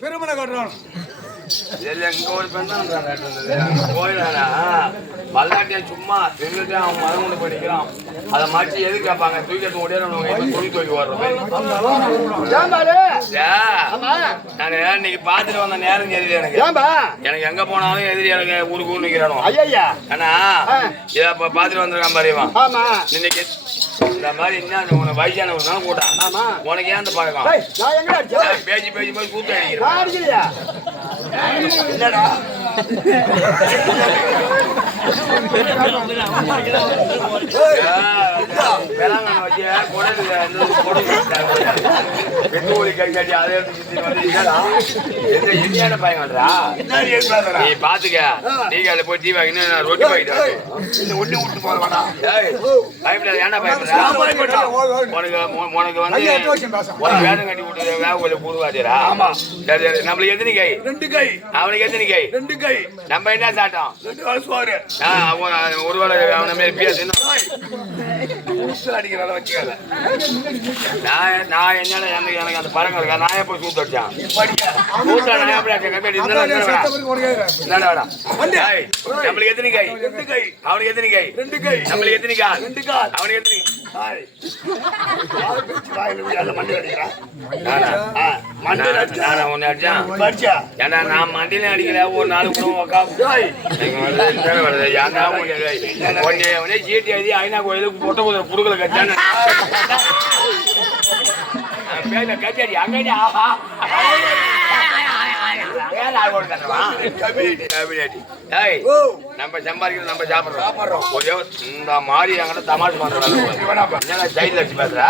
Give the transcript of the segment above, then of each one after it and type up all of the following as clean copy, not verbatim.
பெருமனை கட்டுறான் இங்க ஒரு பெண் தான் போயிடானா மல்லாட்டியா சும்மா தின்னுட்டு அவன் மரம் படிக்கிறான் அதை மாற்றி எது கேட்பாங்க தூக்கி ஓடியாரவங்க துணி தூக்கி வர்றோம் நாங்க இன்னைக்கு பாத்துட்டு வந்த நேரம் எதிரி எனக்கு எங்க போனாலும் எதிரி எனக்கு ஊருக்கு ஊர் நிக்கிறானோ ஆனா இத பாத்துட்டு வந்திருக்கான் பாருவான் இன்னைக்கு இந்த மாதிரி என்ன உனக்கு வயசானவங்க கூட்டான் உனக்கு ஏன் அந்த பழக்கம் பேசி பேசி போய் கூத்து அடிக்கிறேன் என்னடா பாத்துக்க நீங்க அதுல போய் தீவா இன்னும் ரொட்டி போயிட்டு ஒண்ணு விட்டு போறா ஏன்னா பயப்படுற உனக்கு வந்து வேடம் கட்டி விட்டு வேலை கூடுவாதிரா நம்மளுக்கு எத்தனை கை 2 கை அவனுக்கு எத்தனை கை 2 கை நம்ம என்ன சாட்டம் 2 கால் சோறு ஒருவேளை அவன மேல பேசு அடிக்கிற வச்சுக்கல நான் என்ன எனக்கு அந்த பழக்கம் இருக்கா நான் எப்போ சூத்து அடிச்சான் நம்மளுக்கு எத்தனை கை 2 கை அவனுக்கு எத்தனை கை 2 கை நம்மளுக்கு எத்தனை கால் 2 கால் அவனுக்கு எத்தனை நான் மண்டியில அடிக்கல ஒரு நாள் சீட்டி எழுதி ஐநா கோயிலுக்கு பொட்ட குதிரை புடுக்கல கட்டான கச்சாடி அங்கே ஆஹா நம்ம சம்பாதிக்கிறது நம்ம சாப்பிடுறோம் இந்த மாதிரி தமாஷ் பண்றோம் ஜெயில அடிச்சு பேசுறா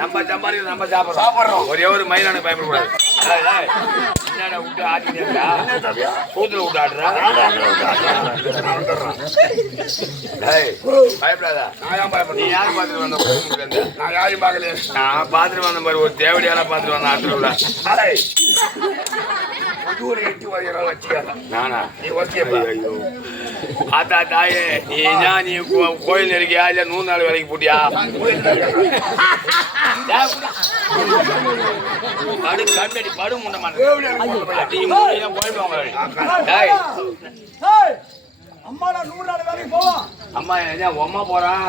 நம்ம சம்பாதிக்கிறது நம்ம சாப்பிடுறோம் ஒரே ஒரு மயிலான பயப்படக்கூடாது என்னடா விட்டு ஆட்டிட்டா கூத்துல விட்டு ஆடுறா பயப்படாதா நீ யாரும் பாத்துட்டு வந்த நான் யாரையும் பார்க்கல நான் பாத்துட்டு வந்த மாதிரி ஒரு தேவடியால பாத்துட்டு வந்தேன் ஆத்துல நீ கோயில் இருக்கியா இல்ல 100 நாள் வேலைக்கு போட்டியா படு முன்ன அம்மா நான் 100 நாள் வேலைக்கு போவோம் அம்மா அம்மா போறான்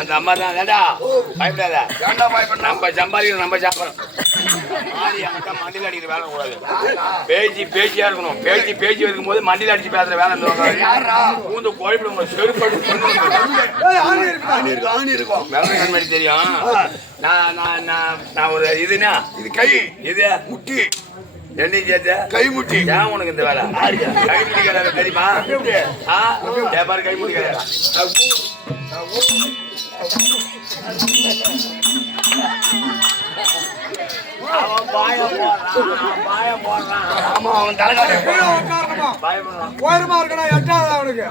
அந்த அம்மா தான் பயப்படாத நம்ம சம்பாதிக்கணும் நம்ம சாப்பிடணும் மண்டியில் அடிக்கிற வேலை கூடாது பேச்சியா இருக்கணும் பேச்சு இருக்கும்போது மண்டியில் அடிச்சு பேசுற வேலை பூந்து கோழிப்பிடுங்க செருப்படி கண்மணி தெரியும் நான் ஒரு இதுனா இது கை இது முட்டி என்ன கை முட்டி ஏன் உனக்கு இந்த வேலை கை முட்டி கிடையாது தெரியுமா பாரு கை முட்டி கிடையாது அவன் பாயம் போடுறான் ஆமா அவன் தலைகால கோயமா இருக்கா எட்டாவது அவனுக்கு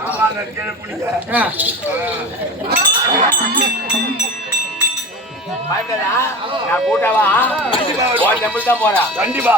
நான் கூட்டவா டெம்பிள் தான் போறேன் கண்டிப்பா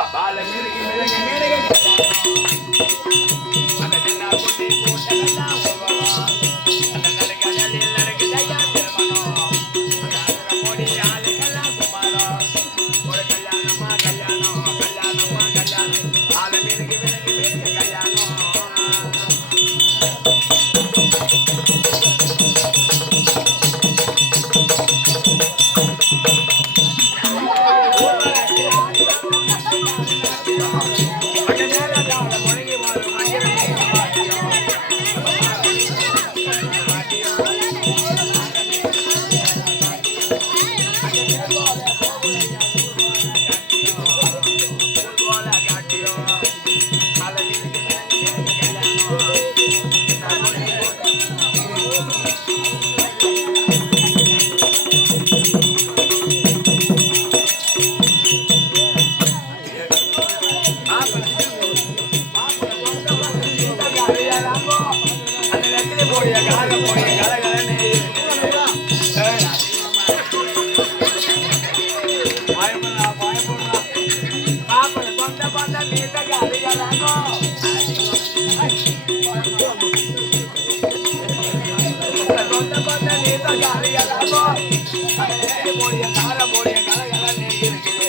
போடிய கார போடிய கலகலன்னு இருக்குது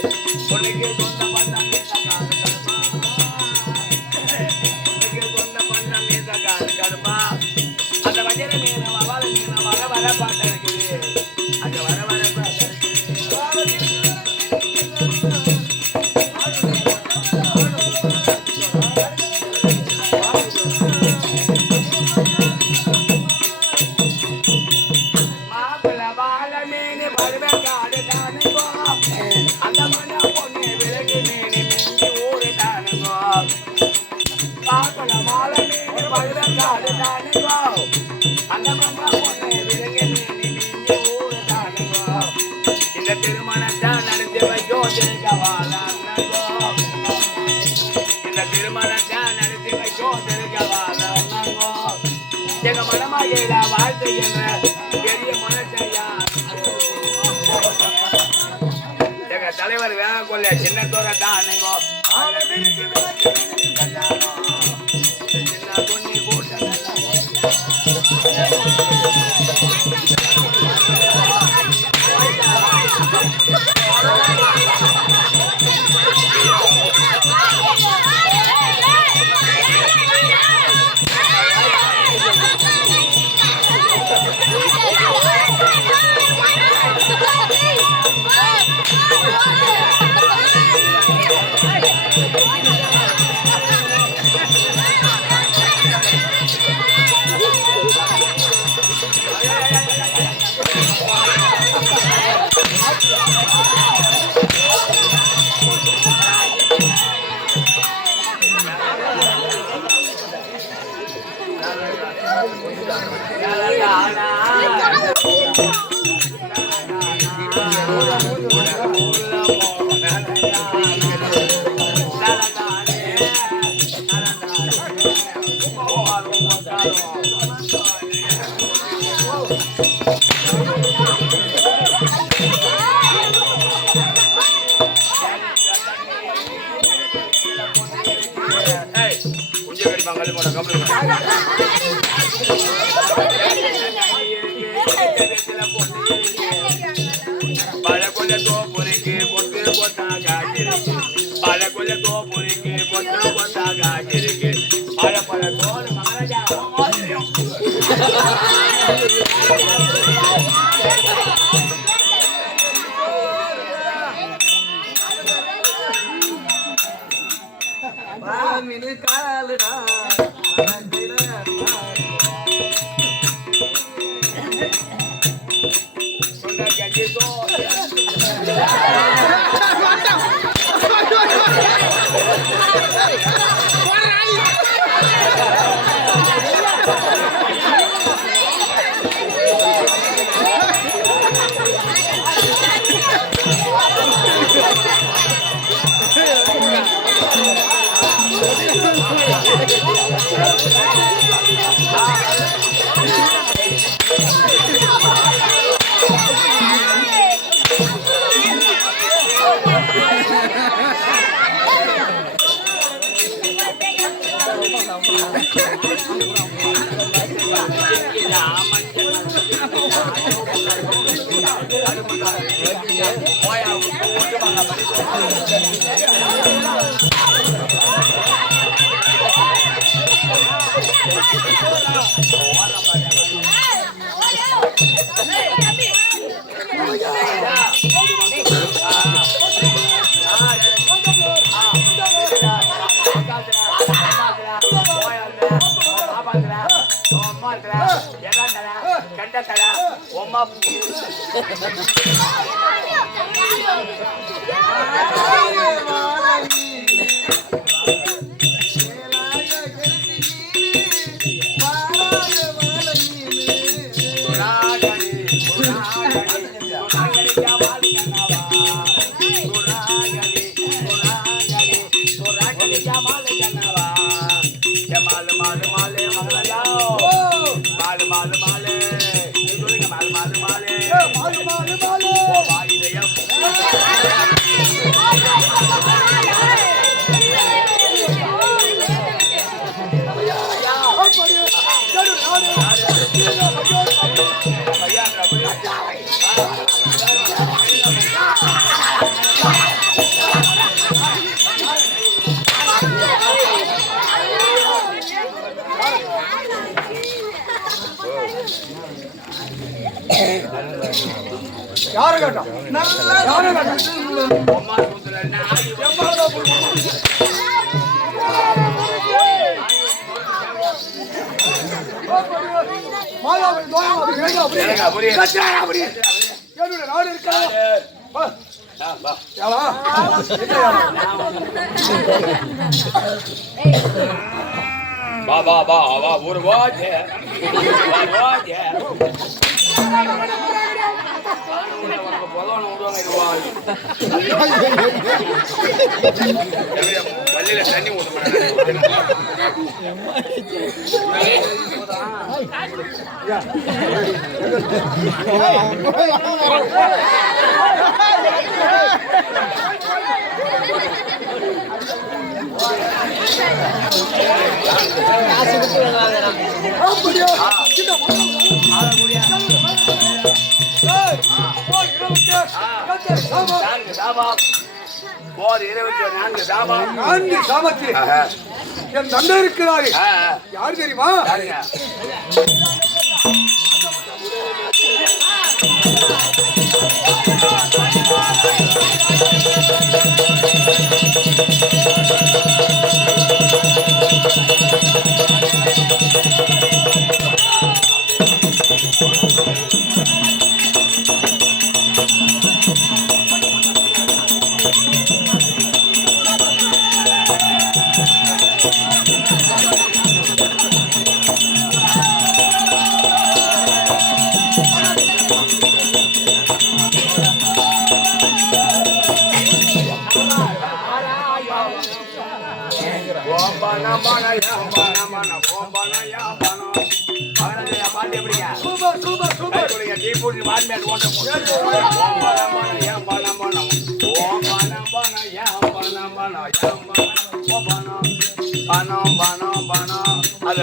பொண்ணுக்கு சொந்த பண்ண கருப்பா அந்த வஞ்சர மீன் வவால மீன் வர வர பாட்ட இருக்குது அங்க வர வர பாட்ட மாப்பிள்ள வாழ மீன் பருவக்காடு தானுங்கோ அந்த மண்ண பொண்ணு விலகு மீன் மிஞ்சி ஊரு தானுங்கோ மாப்பிள்ள வாழ மீன் பருவக்காடு தானுங்கோ அந்த மண்ண பொண்ணு விலகு மீன் மிஞ்சி ஊரு தானுங்கோ இந்த திருமணத்தை நடத்தி வைக்கோ திருக்கவாளோ இந்த திருமணத்தை நடத்தி வைக்கோ திருக்கவாளோ எங்க மனமாகையில வாழ்த்துகின்ற பெரிய மனசையா எங்க தலைவர் வேக கொள்ள சின்னத்தோட தானுங்கோ சின்ன துணி கூட்டம் ஐயா யாரு கேட்டான் யாரு கேட்டான் அம்மா கூத்துல மாயாவின் தோயம் அது கேட்க அப்படியே என்னுடைய நாடு இருக்கா வா வா வா வா ஒரு வாஜே வாஜே பள்ளியில தண்ணி ஊத்த என் தந்தை இருக்கிறாரு யார் தெரியுமா அது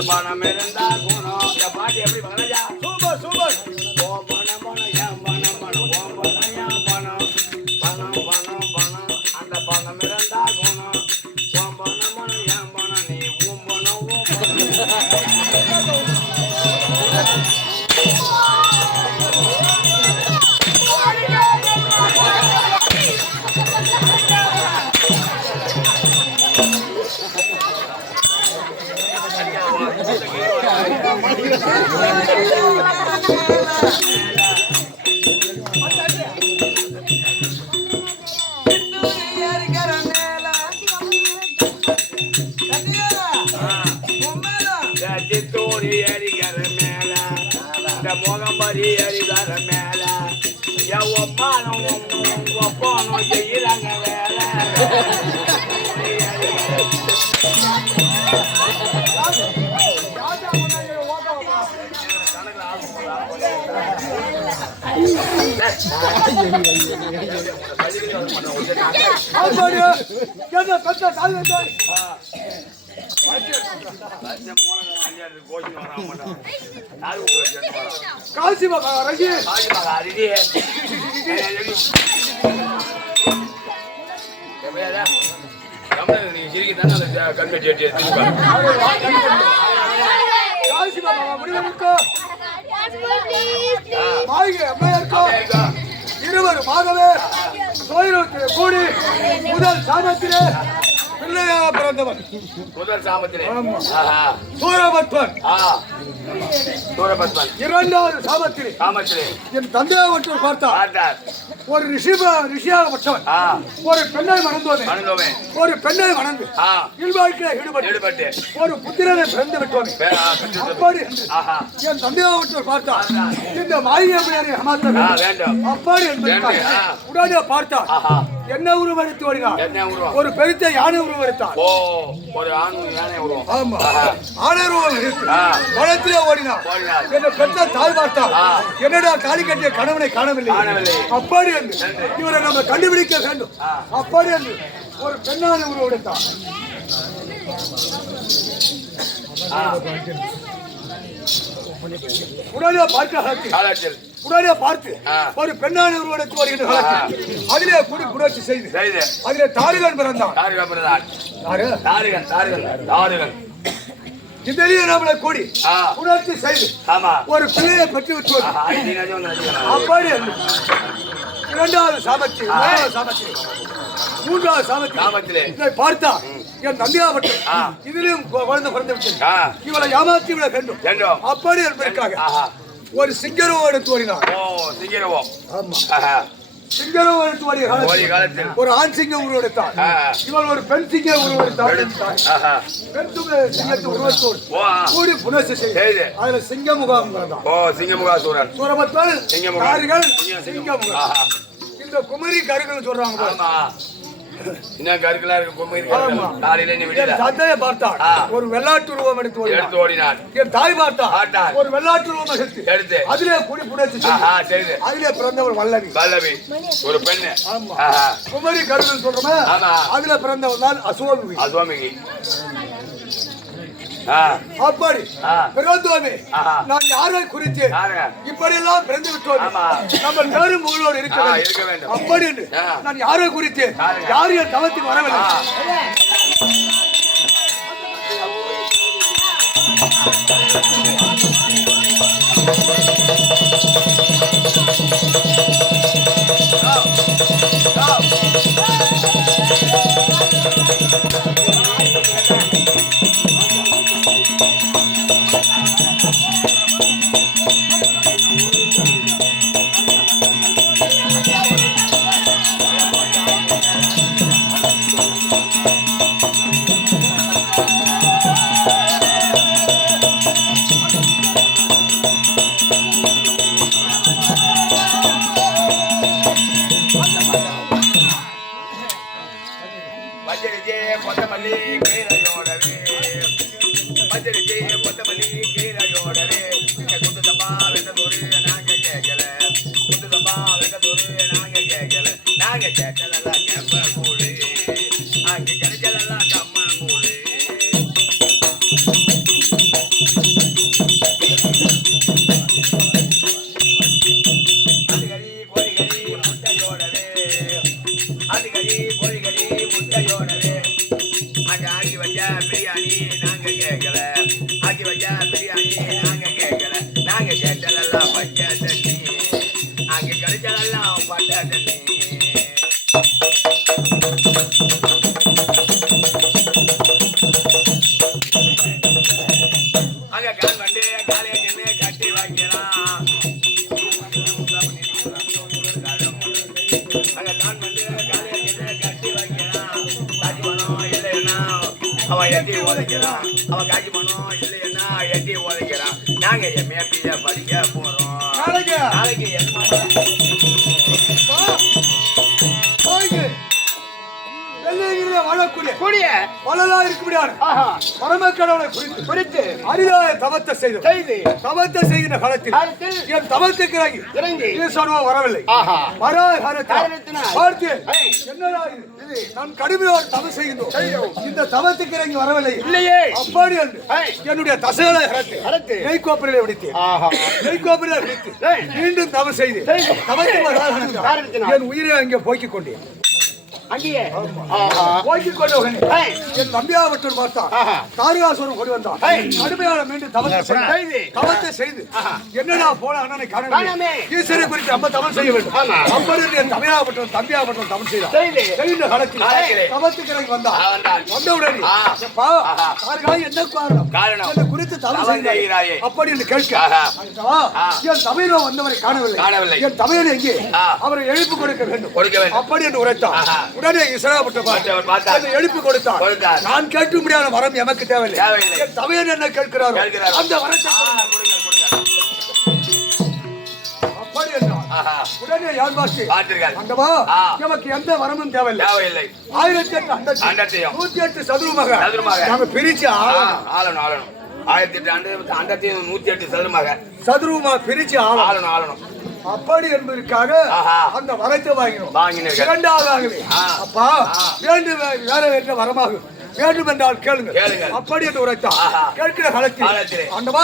பணம் இருந்தா குணம் பாட்டி எப்படி பண்ணா சூப்பர் சூப்பர் ஓம் பணம் பணம் ஏன் பணம் பணம் ஓம் பணம் ஏன் பணம் பணம் பணம் பணம் அந்த பணம் இருந்தா குணம் ஓம் பணம் பணம் ஏன் பணம் நீ ஊம் பணம் ஊம் மோகம்பரி அரிதார மேல ஒப்பானம் ஒப்பானம் செய்யறாங்க வேலை காசி மகாராஜி இருவருமாகவே கூடி முதல் சாமத்திலே பிள்ளையாக பிறந்தவன் முதல் சாமத்திலே சூரபத்மன் சூரபத்மன் இரண்டாவது சாமத்திலே என் தந்தையை மட்டும் பார்த்தார் ஒரு ரிஷியாகப்பட்டவன் ஒரு பெண்ணை மணந்தோமே ஒரு பெண்ணை மணந்து இல்வாழ்க்கையில் ஈடுபட்டு ஒரு புத்திரனை பிறந்து விட்டோமே அப்படி என் தந்தையை மட்டும் பார்த்தார் இந்த மாளிகை அப்பாடி என்பது உடனே பார்த்தார் என்ன உருவெடுத்து ஓடினார் ஒரு பெருத்த யானை உருவெடுத்தார் ஆனை உருவம் இருக்கு வனத்திலே ஓடினார் என்ன பெற்ற தாய் பார்த்தார் என்னடா தாலி கட்டிய கணவனை காணவில்லை அப்படி என்று இவரை நம்ம கண்டுபிடிக்க வேண்டும் அப்படி என்று ஒரு பெண்ணான உருவெடுத்தார் உடனே பார்த்து ஒரு பெண்ணான உருவெடுத்து வருகின்ற அதிலே குடி புரட்சி செய்து அதிலே தாருகன் பிறந்தான் இதுலயே நம்மளை கூடி உணர்ச்சி செய்து ஒரு பிள்ளையை பெற்று விட்டு அப்படி இரண்டாவது சாமர்த்தி மூன்றாவது சாமர்த்தியிலே இதை பார்த்தா என் தந்தையாகட்டும் இதுலயும் குழந்தை பிறந்து விட்டது இவளை ஏமாற்றி விட வேண்டும் அப்படி என்பதற்காக ஒரு சிங்கரவம் எடுத்து ஓடினார். சிங்கரவம் எடுத்து ஓடிய காலத்தில் ஒரு ஆண் சிங்கம் உருவெடுத்தார். இவள் ஒரு பெண் சிங்கம் உருவெடுத்தார். பெண் சிங்கத்தை உருவத்தோடு கூடி புனர்ச்சி செய்து அதுல சிங்கமுகம் சூரமத்தால் சிங்கமுகம் இந்த குமரி கருகள் சொல்றாங்க. தந்தையை பார்த்தார் ஒரு வெள்ளாட்டு உருவம் எடுத்து ஓடினார். என் தாய் பார்த்தார் ஒரு வெள்ளாட்டு உருவம் எடுத்து அதிலே குடி புணர்ச்சி அதிலே பிறந்தவர் வல்லவி ஒரு பெண். குமரி கருகள் சொல்றோமே அதுல பிறந்தவர் தான் அசுவமிகி. அப்படி பிறந்தோமே நான் யாரை குறித்து இப்படி எல்லாம் பிறந்து விட்டோம் நம்ம நேரும் முகளோடு இருக்க வேண்டும். அப்படி நான் யாரை குறித்து யார் என் தவத்துக்கு வரவில்லை. அவன் காட்சி பண்ணும் இல்லைன்னா எட்டி உதைக்கிறான். நாங்க எம்ஏபிய படிக்க போறோம். நாளைக்கு வாழக்கூடிய வளலா இருக்க முடியாது பரமக்கடவுளை குறித்து அரிதாய தவத்தை செய்து தவத்தை செய்கின்ற காலத்தில் என் தவத்துக்கு இறங்கி ஈஸ்வரன் வரவில்லை. பார்த்து என்னடா இது நான் கடுமையோடு தவம் செய்கின்றோம் இந்த தவத்துக்கு இறங்கி வரவில்லை இல்லையே. அப்படி என்று என்னுடைய தசைகளை நெய்கோப்பரிலே விடுத்து மீண்டும் தவம் செய்து தவத்தை என் உயிரை அங்கே போய்க் கொண்டேன். என் நம்பியாவற்றோடு பார்த்தான் தாரகாசுரம் கொண்டு வந்தான். கடுமையான மீண்டும் தவத்தை செய்து என்னடா போல அண்ணனை காண ஈஸ்வரை குறித்து நம்ம தவம் செய்ய வேண்டும். அப்படி என் தம்பியாவற்றோம் தவம் செய்தான். செய்த காலத்தில் தவத்துக்கு எனக்கு வந்தவுடனே என்ன காரணம் குறித்து தவம் செய்கிறாயே அப்படி என்று கேட்க என் தமிழோ வந்தவரை காணவில்லை. என் தமிழன் எங்கே அவரை எழுப்பு கொடுக்க வேண்டும் அப்படி என்று உரைத்தான். உடனே எழுப்பு கொடுத்தார். நான் கேட்க முடியாத வரம் எமக்கு தேவையில்லை. என் தமையன் என்ன கேட்கிறாரோ அந்த வரத்தை அப்படி என்றார். உடனே யார் பார்த்தா எமக்கு எந்த வரமும் தேவையில்லை. 1008 108 சதுரமாக நாம பிரிச்சு ஆளணும். 1008 அண்டத்தையும் 108 சதுரமாக பிரிச்சு ஆளணும். அப்படி என்பதற்காக அந்த வரத்தை வாங்கினோம். இரண்டாவதாகவே அப்பா வேற வரமாக வேண்டும் என்றால் கேளுங்க கேளுங்க. அப்படி என்று உரைத்தார். கேட்கிற காலத்தில் ஆண்டவா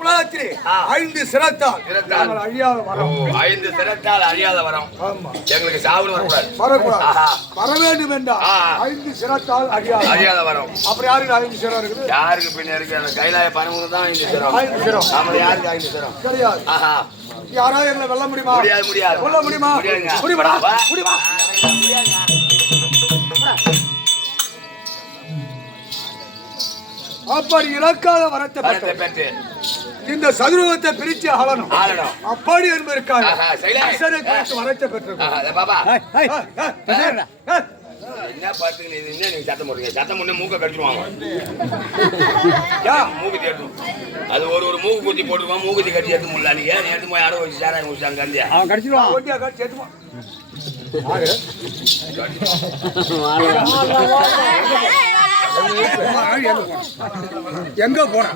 உலகத்திலே 5 சிரத்தால் நாங்கள் அழியாத வரம். 5 சிரத்தால் அழியாத வரம். ஆமா, எங்களுக்கு சாவுன்னு வரக்கூடாது. வர வேண்டும் என்றால் 5 சிரத்தால் அழியாத வரம். அப்புறம் யாருக்கு 5 சிரம் இருக்குது? யாருக்கு பின்ன இருக்கு? அந்த கைலாய பரமனுக்கு தான் 5 சிரம். 5 சிரம். நம்ம யாருக்கு 5 சிரம் கிடையாது. யாராவது எங்களை வெல்ல முடியுமா? முடியாது. வெல்ல முடியுமா? முடியுமா? முடியுமா? அப்படி இலக்காத வரத்தை பெற்று இந்த சதுரகத்தை பிரிச்சு ஆளணும். அப்படி என்பதற்காக வரத்தை பெற்று என்ன பாத்துங்க, என்ன நீங்க சத்தம் போடுறீங்க? சத்தம் பண்ணி மூக்க கடிச்சிருவாங்க. மூக்கு தேடும். அது ஒரு மூக்கு குத்தி போட்டுருவான். மூக்குத்தி கட்டி எடுத்து முடியல. நீங்க எடுத்து போய் யாரோ வச்சு சேராங்க முடிச்சாங்க. கண்டியா அவன் கடிச்சிருவான். ஒட்டியா கடிச்சு எடுத்துவான். எங்க போன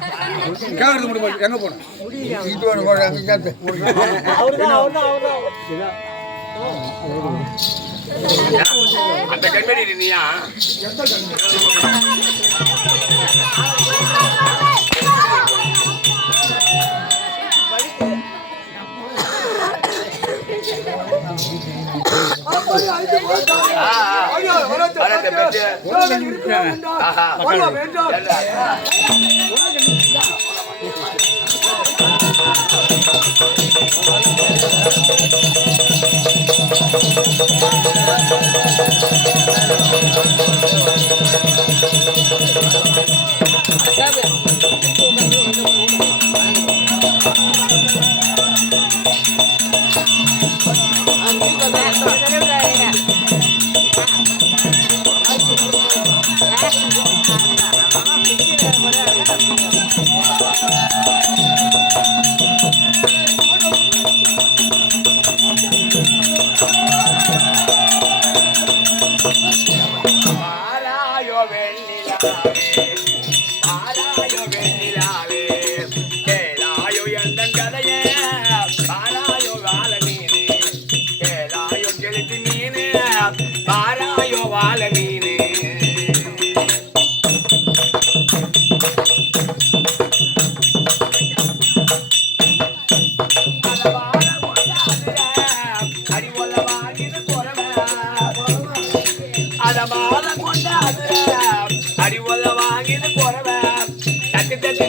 கேக்குறது முடியும். எங்க போன அந்த கண்மணி நீயா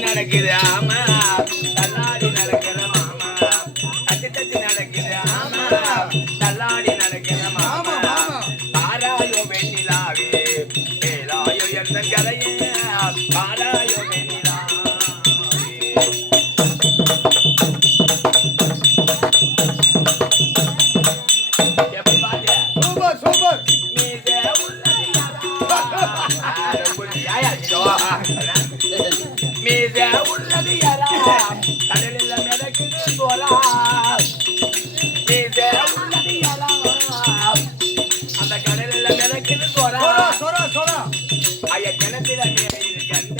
நடக்குது. ஆமா, தள்ளாடி நடக்கிற மாமா. தட்டி தட்டி நடக்குது. ஆமா, தள்ளாடி நடக்கிற மாமா. பாராயோ வெண்ணிலாவே ஏலாயோ எந்த கரையே. பாராயோ வெண்ணிலாவே. எப்படி பாத்தியா? Super super. மீத உள்ளது யாரா? கடலில் மிதக்குது சோலா. மீத உள்ளது யாரா? அந்த கடலில் மிதக்குது சோலா. ஐயா கிணத்துல மேல கண்ட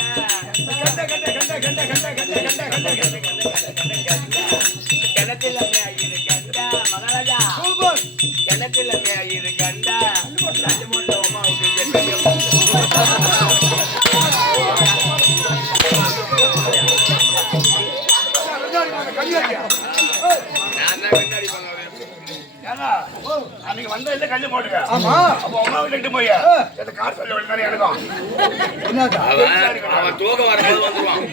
கிணத்துல மேயிரு கண்ட மகாராஜா. கிணத்துல மேயிரு கண்ட ரெண்டு மூணு அன்னைக்கு வந்த இல்ல கல்லு போட்டுக்க. ஆமா, அப்ப அம்மா வீட்டுக்கு போய் அந்த கார் சொல்ல வேண்டியதானே எனக்கும். அவன் தூக்கம் வரும்போது வந்துருவான்.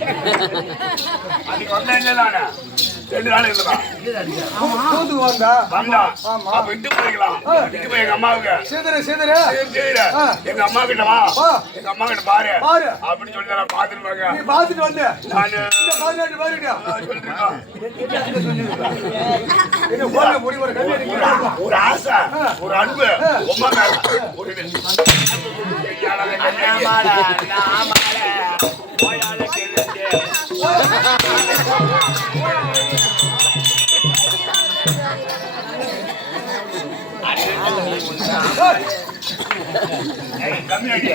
அன்னைக்கு வந்த இல்ல நானு 2 நாள் இருந்தா வந்தா. அப்ப விட்டு போய்க்கலாம். விட்டு போய் எங்க அம்மாவுக்கு எங்க அம்மா கிட்ட வா, எங்க அம்மா கிட்ட பாரு அப்படின்னு சொல்லி நான் பாத்துட்டு வந்தேன். ஒரு ஆசை, ஒரு அன்பு அம்மா மேல ஒரு கம்மியாடி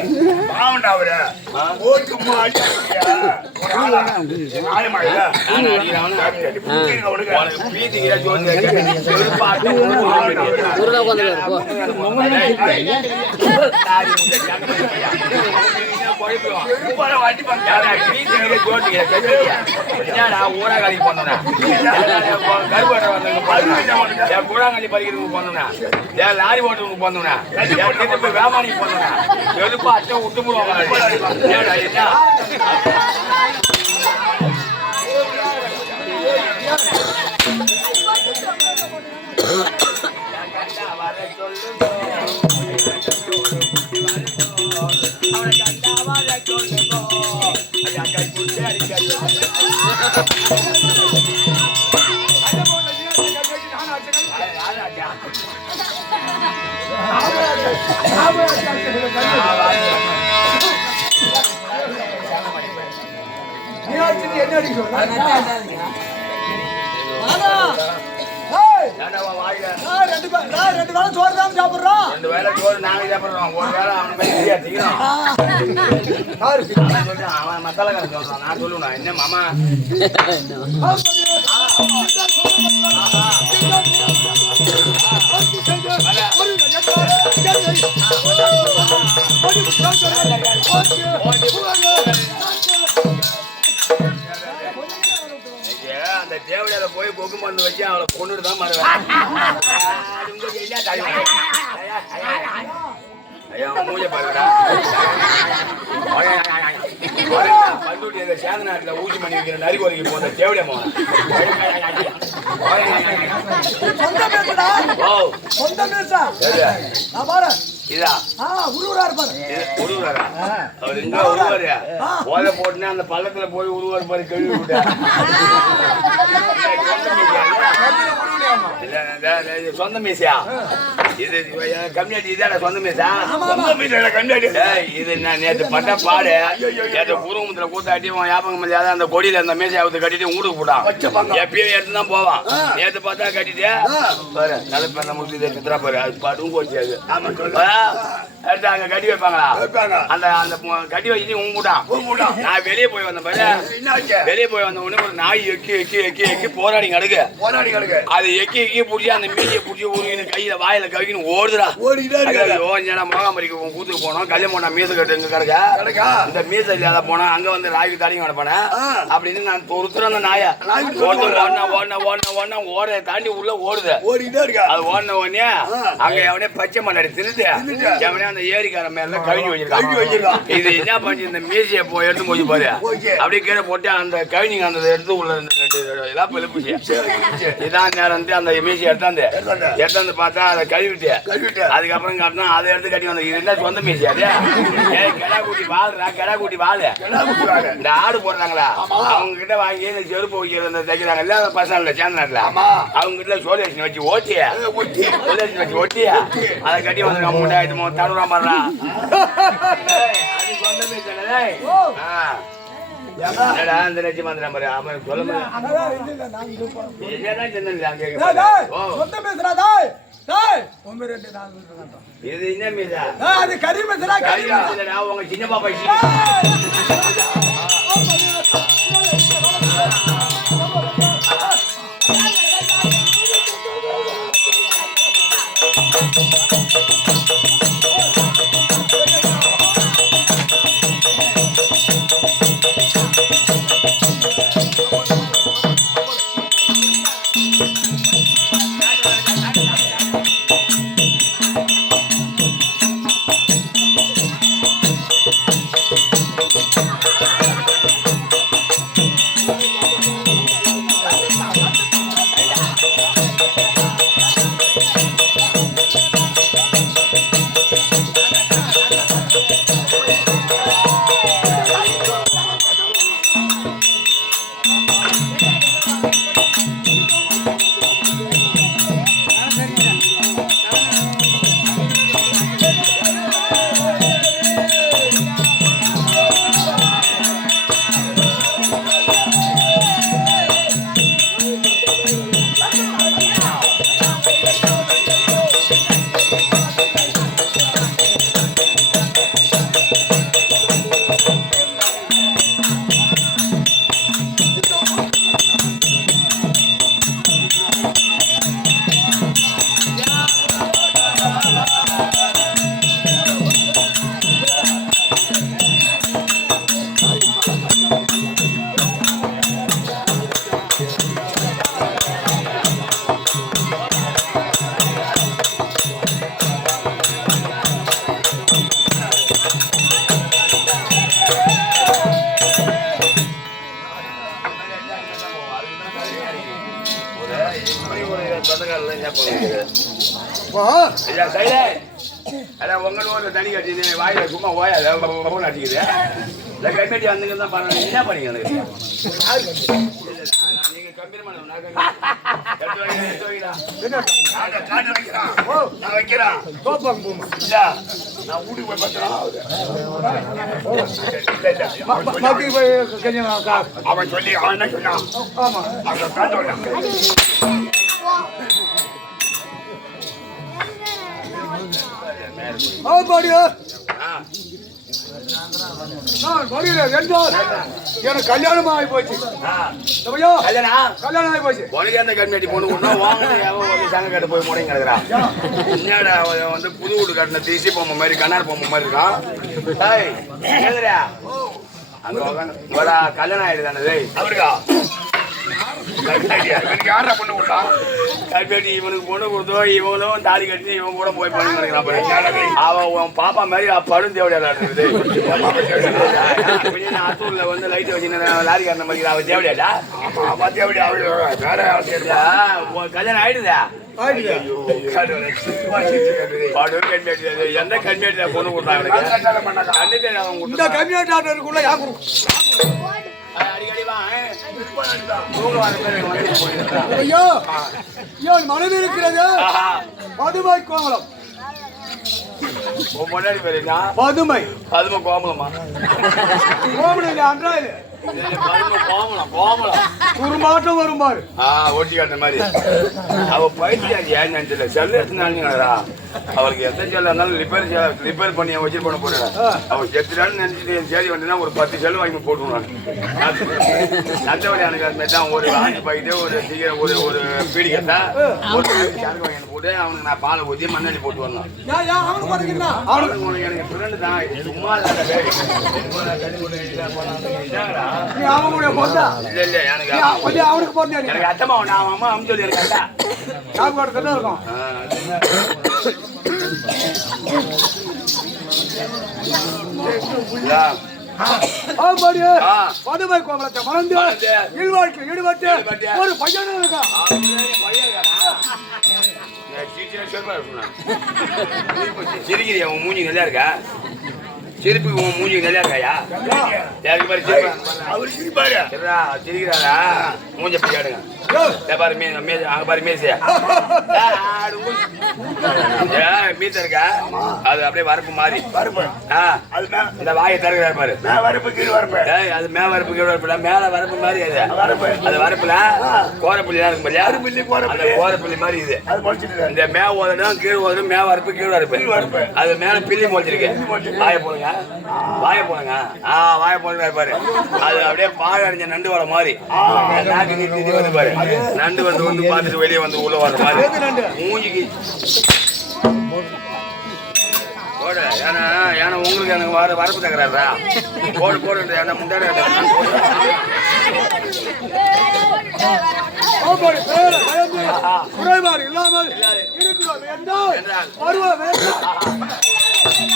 பாவண்டா அவரு ஓட்டு மாடி ஊராகாலி போனா கூழாங்கல்லி பறிக்கிறதுக்கு போனா லாரி ஓட்டுறதுக்கு போனா வேமானிக்கு போனா எதுப்பா அச்சம் விட்டு போடுவாங்க ரெண்டு வேளை சோறு தான் சாப்பிடுறோம். 2 வேளை சோறு நாங்க சாப்பிடுறோம். ஒரு வேளை அவன் அவன் மசாலா கரை சொல்றான். நான் சொல்லுவேன் என்ன மாமா அந்த தேவடையில போய் கொக்கு மருந்து வச்சு அவளை கொண்டுட்டு தான் மாறுவேன். ஐயா மூஞ்ச பாருடா. பண்டுட்டி அந்த சேந்த நாட்டுல ஊசி பண்ணி வைக்கிற நரி கோரிக்கை போன தேவடைய போன இதா உருவரா இருப்பாரு. உருவரா அவர் எங்க உருவாரு ஓலை போட்டுனா அந்த பள்ளத்துல போய் உருவாரு பாரு கழுவி விட்டார். சொந்த மீசையா இது கம்யூனிட்டி இதான சொந்த மீசா கம்யூனிட்டி இது நான் நேற்று பட்ட பாடு நேற்று பூர்வமத்துல கூத்தாட்டி ஞாபகம் முடியாத அந்த கொடியில அந்த மீசை அவுத்து கட்டிட்டு ஊருக்கு போட்டான். எப்பயும் எடுத்து தான் போவான். நேற்று பார்த்தா கட்டிட்டு பாரு தலைப்பு அந்த முடிச்சு பித்ரா பாரு அது படும் போச்சு. அது எடுத்து அங்க கட்டி வைப்பாங்களா அந்த அந்த கட்டி வச்சு உங்கூட்டான். நான் வெளியே போய் வந்த பாரு வெளியே போய் வந்த உடனே ஒரு நாய் எக்கி எக்கி எக்கி எக்கி போராடி கிடக்கு அது எக்கி எக்கி புடிச்சு அந்த மீதியை புடிச்சு ஊருன்னு கையில வாயில கவிக்கின்னு ஓடுதுடா. ஓஞ்சா மோகாமரிக்கு கூத்துக்கு போனோம். கல்யாணம் போனா மீசை கட்டு எங்க கிடக்கா இந்த மீசை இல்லாத போனா அங்க வந்து ராய்க்கு தடிங்க கிடப்பானே அப்படின்னு நான் ஒருத்தர் அந்த நாயை ஓட தாண்டி உள்ள ஓடுது. அது ஓடின உடனே அங்க எவனே பச்சை மண்ணாடி தின்னுட்டு எவனே அந்த ஏரிக்கார மேல கவிஞி வச்சிருக்கான். இது என்ன பண்ணி இந்த மீசையை போய் எடுத்து போய் பாரு அப்படியே கீழே போட்டு அந்த கவிஞங்க அந்த எடுத்து உள்ள இதெல்லாம் பெருப்புச்சு. இதான் நேரம் வந்து அந்த மீசையை எடுத்தாந்து பார்த்தா அதை கழுவிட்டு அதுக்கப்புறம் காட்டினா அதை எடுத்து கட்டி வந்த இது என்ன சொந்த மீசி அது கெடா கூட்டி வாழ்றா கெடா கூட்டி வாழு இந்த ஆடு போடுறாங்களா அவங்க கிட்ட வாங்கி இந்த செருப்பு வைக்கிற இந்த தைக்கிறாங்க இல்ல பசங்க சேர்ந்த நாட்டுல அவங்க கிட்ட சோலேஷன் வச்சு ஓட்டிய சோலேஷன் வச்சு ஒட்டிய அதை கட்டி வந்து முண்டாயிரத்து தடுறா மாறா அது சொந்த மீசி அந்த லட்சம் மாத்திரம் பாரு அவன் சொல்ல இது என்ன மீசா அது கறி மீசா கறி மீசா உங்க சின்ன பாப்பா சொந்தக்காரர்கள் என்ன பண்ணுறது அப்போ ஐயா சைலே அதான் உங்களுக்கு ஒரு தனி கட்டி வாயில சும்மா ஓயாத அடிக்குது இல்லை கைப்பற்றி வந்துங்க தான் பண்ண என்ன பண்ணீங்க நீங்க கம்பெனி நான் வைக்கிறேன் நான் வீட்டுக்கு போய் பத்திரம் அவன் சொல்லி அவன் என்ன சொன்னான் ஆமா அவன் காட்டு நான் வருகிறேன் என்றால் எனக்கு கல்யாணம் ஆகி போச்சு கல்யாணம் ஆகி போச்சு உனக்கு எந்த கம்மியாட்டி பொண்ணு கொண்டா வாங்க சங்க கட்ட போய் முடங்கி கிடக்குறான் என்னடா வந்து புது வீடு கட்டின தீசி பொம்மை மாதிரி கண்ணார் பொம்மை மாதிரி இருக்கான் எழுதுறியா அங்க கல்யாணம் ஆயிடுதானே அவருக்கா யாரா பொண்ணு கொடுத்தா கல்யாணி இவனுக்கு பொண்ணு கொடுத்தோ இவங்களும் தாலி கட்டி இவன் கூட போய் பண்ணி அவன் பாப்பா மாதிரி படும் தேவையா ஆத்தூர்ல வந்து லைட் வச்சு லாரி காரண மாதிரி அவன் தேவையாடா கல்யாணம் ஆயிடுதா எந்த கல்யாணத்துல பொண்ணு கொடுத்தாங்க ஐயோ என் மனைவி இருக்கிறது பதுமை கோமலம் முன்னாடி பேரு பதுமை பதுமை கோமலமா கோமலம் இல்லை அன்றாது கோமலம் கோமலம் குறும்பாட்டம் வரும்பாரு ஒட்டி காட்டுற மாதிரி அவ பயிற்சி ஏன் நினைச்சல செல்லு எடுத்துனாலுங்களா அவளுக்கு எந்த செல்ல இருந்தாலும் ரிப்பேர் பண்ணி வச்சு பண்ண போறேன் அவன் செத்துறான்னு நினைச்சிட்டு சரி வந்துன்னா ஒரு 10 செல்லு வாங்கி போட்டுருவாங்க நத்தவடி எனக்கு அது மாதிரி தான் ஒரு ஆணி பாக்கிட்டு ஒரு சீக்கிரம் ஒரு பீடி கட்டா சரக்கு வாங்கி போட்டு அவனுக்கு நான் பாலை ஊற்றி மண்ணடி போட்டு வரணும் அவனுக்கு எனக்கு ஃப்ரெண்டு தான் சும்மா இல்ல எனக்கு அத்தமா நான் அம்மா அமுச்சு எனக்கு அட்டா சாப்பாடு இருக்கும் பதுமை கோமலத்தை மறந்து இல்வாழ்க்கை ஈடுபட்டு ஒரு பையன் இருக்கான் சிரிக்கிறியா உன் மூஞ்சி நல்லா இருக்கா சிரிப்புக்கு உன் மூஞ்சி நல்லா இருக்காயா அவரு சிரிப்பாரு சிரிக்கிறாரா மூஞ்ச பிடிக்காடுங்க பாரு அங்க பாரு மீசையா மீசை இருக்கா அது அப்படியே வரப்பு மாதிரி இந்த வாயை தருகிறாரு பாரு அது மே வரப்பு கீழ் வரப்பு மேல வரப்பு மாதிரி அது வரப்புல கோரப்புள்ளி இருக்கும் பாரியா அந்த கோரப்புள்ளி மாதிரி இது இந்த மே ஓதனும் கீழ் ஓதனும் மே வரப்பு கீழ் வரப்பு அது மேல பில்லி மொழிச்சிருக்கு வாயை போடுங்க வாயை போடுங்க வாயை போடுங்க பாரு அது அப்படியே பாக அடைஞ்ச நண்டு வர மாதிரி நாக்கு நீட்டி வந்து பாரு நண்டு வந்து பார்த்துட்டு வெளியே வந்து உள்ள வர மாதிரி மூஞ்சிக்கு போடு ஏன்னா உங்களுக்கு எனக்கு வரப்பு தக்குறாரா போடு ஏன்னா முன்னாடி குறைபாடு இல்லாமல் இருக்கிறோம் என்றால் பருவ வேண்டாம்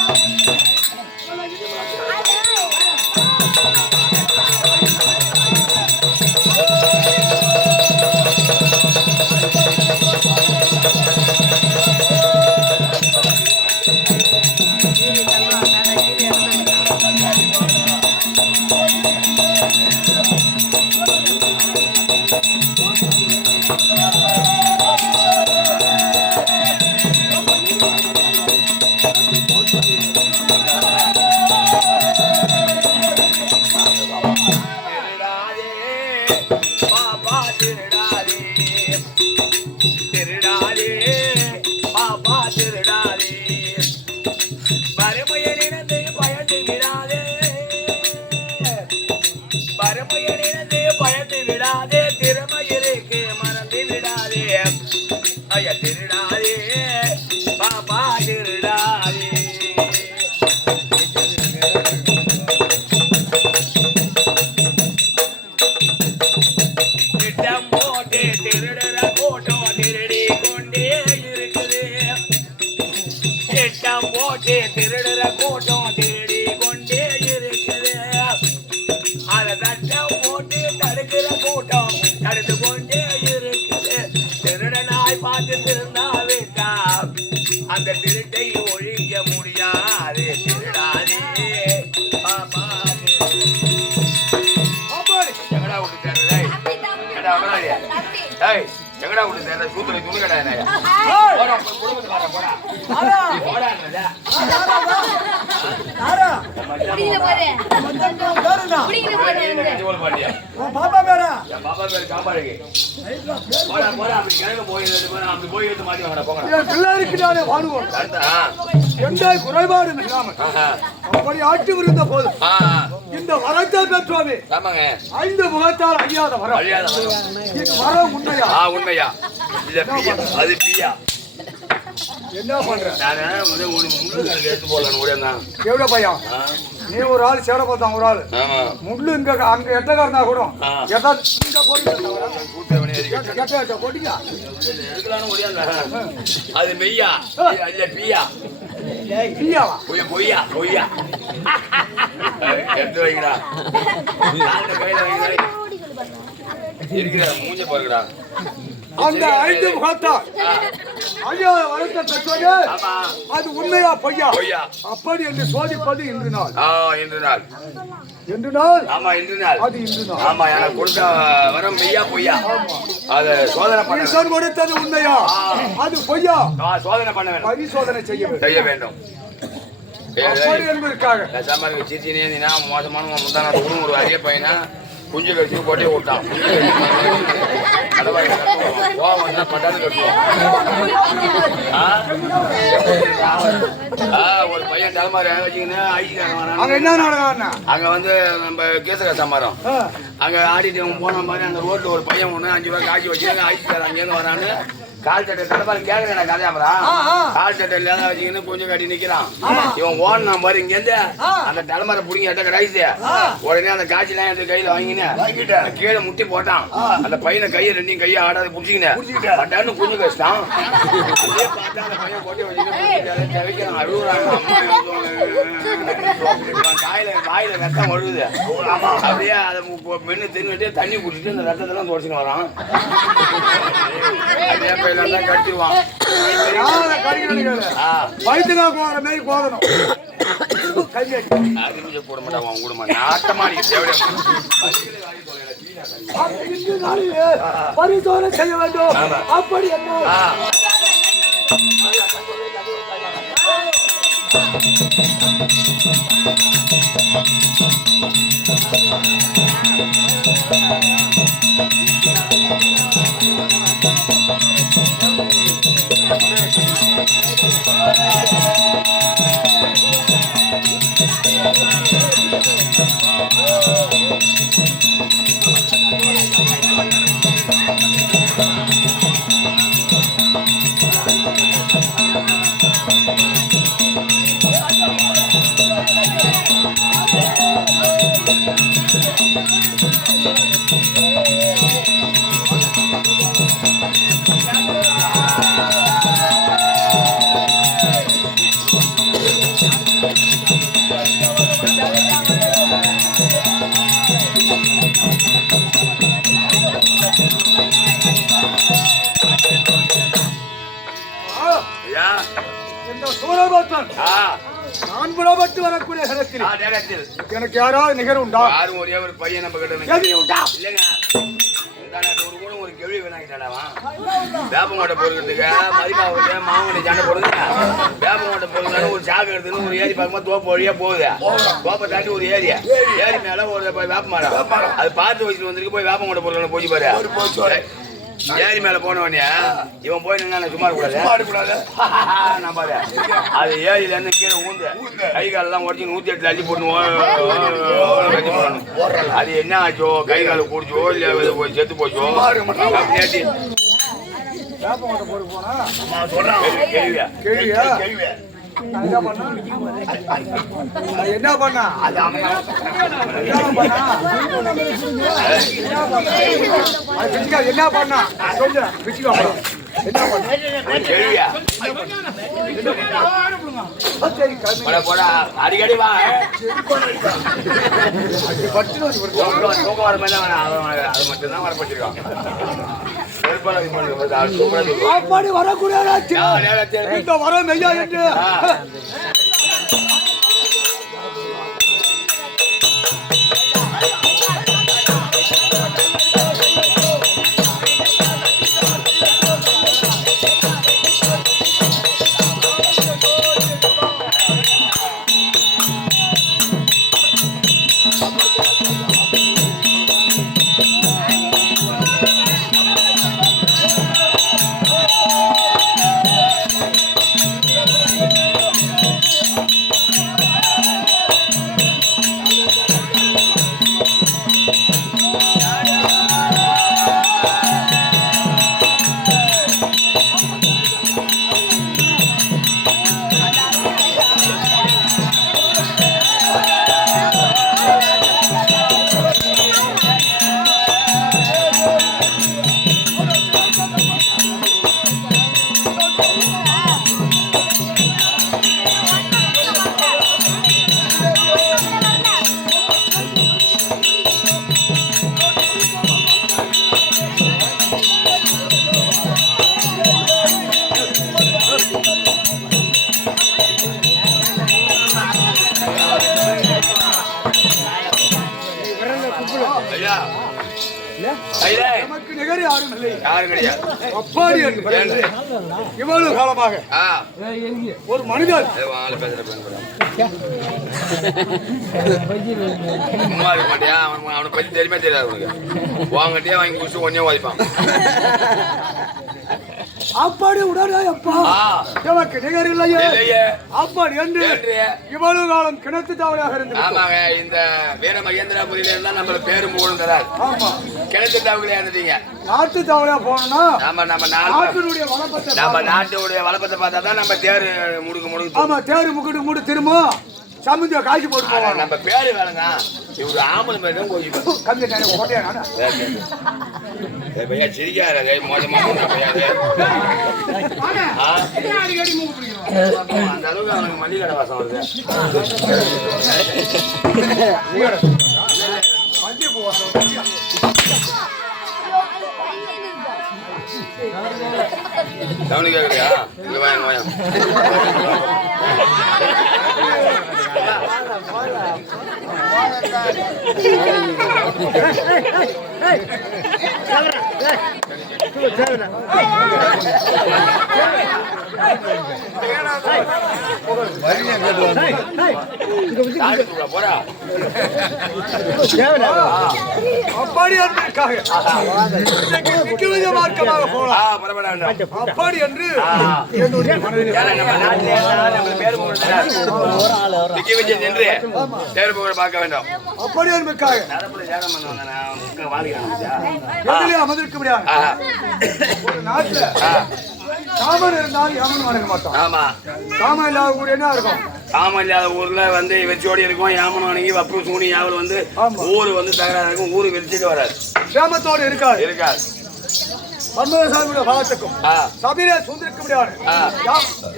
தடுத்து கொண்டே இருக்குது திருடனாய் தாய் பார்த்து திருந்தாவிட்டால் அந்த திருட்டை ஒழிக்க முடியாது. திருடாதே எங்கடா விட்டு தேர்றதே? எங்கடா விட்டு தேர்ற? சூத்துல துணி கடை பாப்பா பேரா பாப்பா பேரு காம்பாடுக்கு அப்படி போய் எடுத்து மாட்டி வாங்க போங்க. பிள்ளைக்கு நானே வாழ்வோம். எந்த குறைபாடும் இல்லாமல் அப்படி ஆட்சி புரிந்த போது இந்த வரத்தை பெற்றோமே 5 முகத்தால் அழியாத வரம். இது வரம் உண்மையா? உண்மையா இல்ல பியா? அது பியா. என்ன பண்ற? எடுத்து போடலாம் ஓடியா. எவ்வளவு பையன் நீ ஒரு ஆள் சேட பார்த்தான் ஒரு ஆள் முள்ளு இங்க அங்க எட்டக்காரனா கூட போட்டிங்க அது மெய்யா இல்ல பியா? பியாவா? பொய்யா பொய்யா எடுத்து வைக்கிறா இருக்கிற மூஞ்ச பாருங்கடா. அந்த 5 முகத்தால் அழியாத வரத்தை பெற்றோடு அது உண்மையா பொய்யா? பொய்யா. அப்படி என்று சோதிப்பது இன்று நாள். இன்று நாள். இன்று நாள்? ஆமா இன்று நாள். அது இன்று நாள். ஆமா எனக்கு கொடுத்த வரம் மெய்யா பொய்யா? அத சோதனை பண்ண ஈஸ்வரன் கொடுத்தது உண்மையா? அது பொய்யா? சோதனை பண்ண வேண்டும். பரிசோதனை செய்ய வேண்டும். அப்படி என்பதற்காக சிரிச்சினா மோசமான முந்தான ஒரு அரிய பையனா குஞ்சு கட்சி கொட்டையை விட்டான். ஒரு பையன் தலைமாரி வச்சுக்கின்னு அங்க என்ன நாடகம்? அங்க வந்து நம்ம கேசக சமாரம் அங்க ஆடிட்டு போன மாதிரி அந்த ரோட்ல ஒரு பையன் ஒண்ணு 5 ரூபாய் காய்ச்சி வச்சுக்காங்க. ஆயிடுச்சு அங்கேருந்து வரான்னு கால் சட்டை தலைப்பாரு கேட்கறேன் கதையாமரா கால் சட்டை இல்லாத வச்சுக்கின்னு கொஞ்சம் கட்டி நிக்கிறான். இவன் ஓடனா பாரு இங்க இருந்து அந்த தலைமறை புடிங்கி எட்ட கடாயிச்சு உடனே அந்த காய்ச்சலாம் எடுத்து கையில வாங்கிட்டு கீழே முட்டி போட்டான். அந்த பையனை கையை 2 கையை ஆடாத புடிச்சிக்கினேன் பட்டான்னு குஞ்சு கஷ்டம். அதே பார்த்தா அந்த பையன் கொட்டி வச்சுக்கிட்டு தவிக்கிறான். அழுகுறாங்க. வாயில ரத்தம் ஒழுகுது. அப்படியே அதை மென்னு தின்னுட்டு தண்ணி குடிச்சிட்டு அந்த ரத்தத்தெல்லாம் தொடச்சின்னு வரான். வயிற்றுனா போற மாதிரி போதணும். போட மாட்டான் அவங்க கூட நாட்டமாடி பரிசோதனை செய்ய வேண்டும். அப்படி என்ன நான் புறப்பட்டு வரக்கூடிய நேரத்தில் எனக்கு யாராவது நிகர் உண்டா? யாரும் ஒரே ஒரு பையன் நம்ம கிட்ட உண்டா? இல்லைங்க ஒரு கேள்வி வேணாங்கிட்டாடாவா வேப்பங்கோட்டை பொறுக்கிறதுக்கு மதிப்பாவுக்கு மாவட்ட சண்டை போடுங்க. வேப்பங்கோட்டை பொறுக்கணும் ஒரு சாக்கு எடுத்துன்னு ஒரு ஏரி பக்கமா தோப்பு வழியா போகுது. தோப்பை தாண்டி ஒரு ஏரி மேல ஒரு வேப்ப மரம் அது பார்த்து வச்சுட்டு வந்துருக்கு. போய் வேப்பங்கோட்டை பொறுக்கணும் போச்சு பாரு. ஏரி மேல போனவனே இவன் போய் நின்னா சும்மா கூடாது நம்பாத. அது ஏரியில இருந்து கீழே ஊந்து கை காலெல்லாம் உடச்சு 108 அள்ளி போடணும். அது என்ன ஆச்சோ கை கால குடிச்சோ இல்ல போய் செத்து போச்சோ நேற்று என்ன பண்ணா என்ன பண்ணா சொல்லு அடிக்கடி வா தூக்கம் வர மாதிரி அது மட்டும் தான் வரப்பட்டிருக்கான். அப்படி வரக்கூடாது இந்த வர மெய்யா என்று நமக்கு நிகர் யாரும் இல்லை. அப்பாடி என்று இவ்வளவு காலமாக ஒரு மனிதன் அவனை பத்தி தெரியுமே தெரியாது உனக்கு வாங்கிட்டே வாங்கி குடிச்சு ஒன்னே வாதிப்பான். அப்பாடி உடனே அப்பா எனக்கு நிகர் இல்லையே அப்பாடி என்று இவ்வளவு காலம் கிணத்து தாவலையாக இருந்தது. ஆமாங்க, இந்த வீர மகேந்திரபுரியில இருந்தா நம்ம பேரும் போடும் தராது. ஆமா, கிணத்து தாவலையா இருந்தீங்க. நாட்டு தாவலையா போனோம்னா நம்ம நாட்டுடைய வளப்பத்தை நாட்டுடைய வளப்பத்தை பார்த்தா தான் நம்ம தேர் முடுக்கு. ஆமா, தேர் முடு திரும்ப சமுதிர காய்ச்சி போட்டு போவாங்க. நம்ம பேரு வேணுங்க, இவரு ஆம்பளை மேடம் கொஞ்சம் கம்மி கோட்டையா பையா சிரிக்காரு மோசமா அந்த அளவுக்கு அவனுக்கு மல்லிகடை வாசம் வருது. கவனி கேக்குறியா? இங்க வாங்க வாங்க. அப்பாடி மார்க்கமாக போகலாம். அப்பாடி என்று பார்க்க வேண்டும். அப்படி என்பதற்காக அமர்ந்திருக்க முடியாது. ஒரு நாட்டுல காமன் இருந்தாலும் யாமன் வணங்க மாட்டோம். ஆமா, காமன் இல்லாத ஊர் என்ன இருக்கும்? காமன் இல்லாத ஊர்ல வந்து வெச்சோடி இருக்கும். யாமன் வணங்கி வப்பு சூனி யாவல் வந்து ஊரு வந்து தகராறு இருக்கும். ஊரு வெடிச்சிட்டு வராது, சேமத்தோடு இருக்காது. பன்மதசாமியுடைய பாகத்துக்கும் சபையிலே சூழ்ந்திருக்க முடியாது.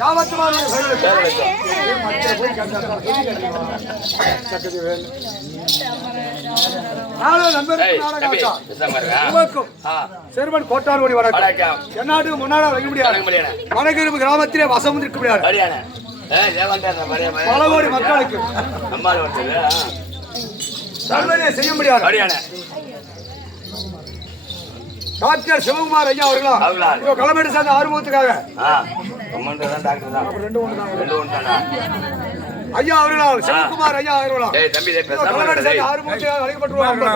யாவத்துமான சிறுவன் கோட்டார்வடி வணக்கம். என்னாட்டு முன்னாடி வைக்க முடியாது. வடகிருப்பு கிராமத்திலே வசம் இருக்க முடியாது. பல கோடி மக்களுக்கு சர்வதே செய்ய முடியாது. டாக்டர் சிவகுமார் ஐயா அவர்களா களமேடு சார்ந்த ஆர்வத்துக்காக ஐயா அவர்களால் சிவகுமார் ஐயா அவர்களா களமேடு சார்ந்த ஆர்வத்துக்காக அழைக்கப்பட்டுள்ளார்கள்.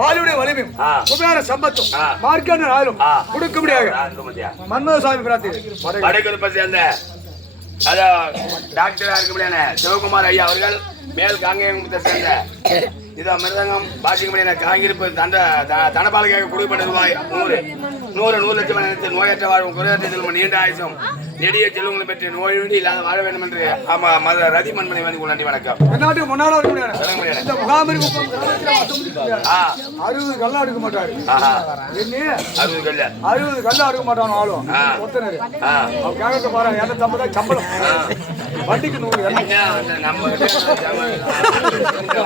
வாலியுடைய வலிமையும் குபேர சம்பத்தும் மார்க்கண்ட ஆளும் கொடுக்க முடியாது. மன்மதசாமி பிரார்த்தி டாக்டரா இருக்க முடியாது. சிவகுமார் ஐயா அவர்கள் மேல் காங்கேயம் சேர்ந்த இத மிருதங்கம் பாசிக்க முடியாது. காங்கிருப்பு தனபாலுக்காக கொடுக்கப்பட்ட ரூபாய் 100 லட்சம் நோயற்ற வாழ்வும் குறையற்ற செல்வம் நீண்ட ஆயுசம் நெடிய செல்வங்களை பெற்று நோய் இல்லாத வாழ வேண்டும் என்று ஆமா ரதி மண்மனை வந்து நன்றி வணக்கம். நாட்டுக்கு முன்னாடி இந்த முகாமிற்கு 60 கல்லா எடுக்க மாட்டாரு. 60 கல்லா எடுக்க மாட்டான் ஆளும் ஒத்தனரு. அவன் கேட்க பாரு என்ன சம்பளம் வண்டிக்கு 100 நம்ம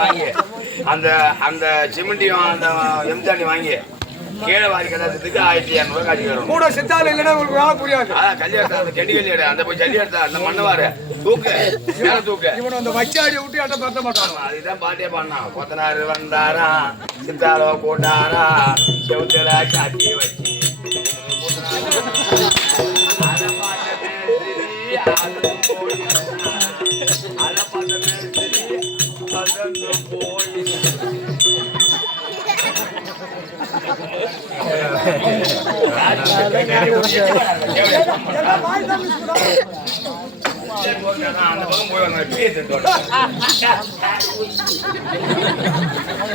வாங்கி அந்த அந்த சிமெண்டையும் அந்த எம்சாண்டி வாங்கி கீழே வாரி கட்டாததுக்கு 1200 காட்சி வரும். கூட சித்தால இல்லைன்னா உங்களுக்கு வேலை புரியாது. கல்யாணம் அந்த கெண்டி கல்யாடு அந்த போய் ஜல்லி எடுத்தா அந்த மண்ணவாரு தூக்கு மேல தூக்கு. இவன் அந்த வச்சாடி விட்டு அட்ட பத்த மாட்டான். அதுதான் பாட்டே பண்ணான். கொத்தனாரு வந்தாரா சித்தாலோ போட்டாரா செவுத்துல சாத்தி வச்சு அந்த பக்கம் போய் வாங்க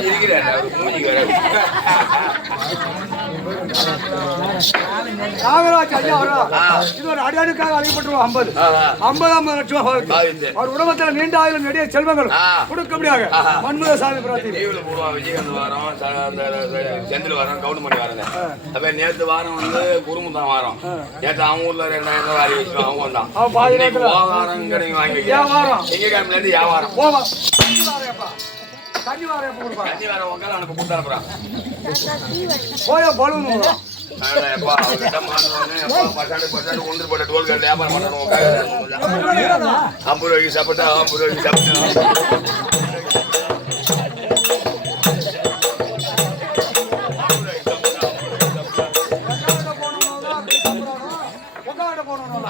இருக்கிறார் மூஞ்சிக்கு வர நாகராஜ் ஐயா இது ஒரு அடியானுக்காக அழைக்கப்பட்டுருவோம் 50 லட்சம் அவர் உடம்பத்துல நீண்ட ஆயுள் நெடிய செல்வங்கள் கொடுக்க முடியாது. மன்மத சாமி பிரார்த்தனை விஜயகாந்த் வாரம் செந்தில் வாரம் கவுண்டமணி வாரம் அப்ப நேற்று வாரம் வந்து குருமுதான் வாரம் நேற்று அவங்க ஊர்ல 2000 வாரி வச்சு அவங்க வந்தான் வாரம் கிடைக்கும் வாங்கி திங்கக்கிழமைல இருந்து வியாபாரம் போவான். தண்ணி வாரம் எப்ப கொடுப்பாங்க? தண்ணி வாரம் உட்காந்து அவனுக்கு கொடுத்து அனுப்புறான். போய பலூன் ஒன்று போட்ட டோல் கட்டு வியாபாரம் பண்ணணும். 50 ரூபாய்க்கு சாப்பிட்டா 50 ரூபாய்க்கு சாப்பிட்டா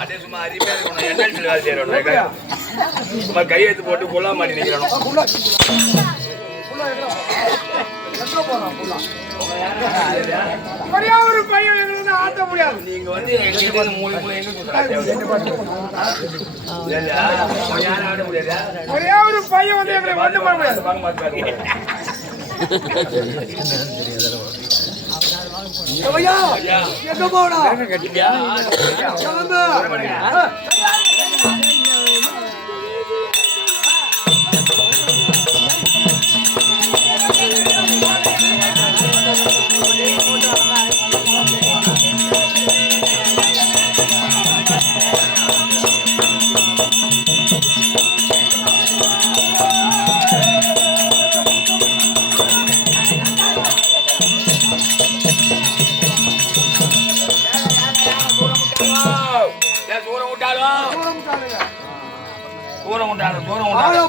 அதே சும்மா அருமையா இருக்கணும். என்ன வேலை செய்யறோம் சும்மா கையெழுத்து போட்டு கொள்ளா மாட்டி நிக்கிறோம். ஒரு பையன் ஆட்ட முடியாது. நீங்க வந்து எங்க மூணு யாரும் ஆட முடியாது. ஒரே ஒரு பையன் வந்து எங்களை வந்து பண்ண முடியாது. எங்க போனா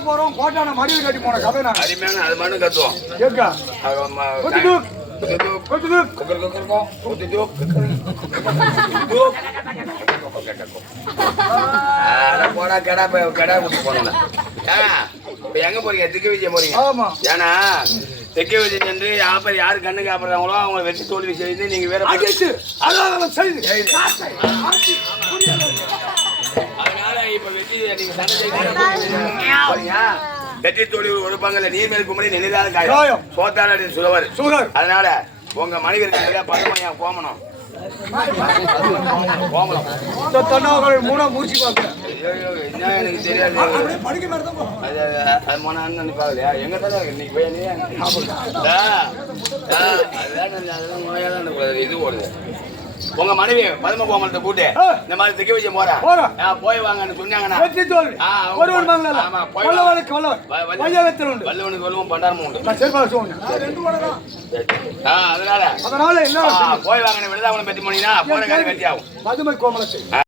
போறோம் கோட்டான மடியில் கட்டி போன கதை நான் அருமையான அது மண்ணு கத்துவோம். போடா கடா கடா குட்டி போனோம். இப்ப எங்க போறீங்க? திக்கு விஜயம் போறீங்க. ஆமா. ஏன்னா தெற்கு வச்சு சென்று யாப்பர் யாரு கண்ணுக்கு ஆப்படுறாங்களோ அவங்க வெற்றி தோல்வி செய்து நீங்க வேற அதனால இப்ப வெற்றி நீங்க வெற்றி தோல்வி கொடுப்பாங்கல்ல நீர் மேல் குமரி நினைதாத காயம் சோத்தால சுகர். அதனால உங்க மனிதர்கள் பழமையா கோமணும் மூணா முடிச்சு என்ன எனக்கு தெரியாது. அது போனா பாக்கலையா எங்க தான் இன்னைக்கு போய் அதெல்லாம் நோயாதான் இது ஓடுது. உங்க மனைவி பதும கோமலத்தை கூட்டு இந்த மாதிரி திக்க வச்சு போறேன் போய் வாங்கன்னு சொன்னாங்கன்னா வல்லவனுக்கு வல்லுவோம் பண்டாரமும் உண்டு. அதனால போய் வாங்க விழுதாவளம் பத்தி போனீங்கன்னா போன காலம் கட்டி ஆகும். பதுமை கோமலத்தை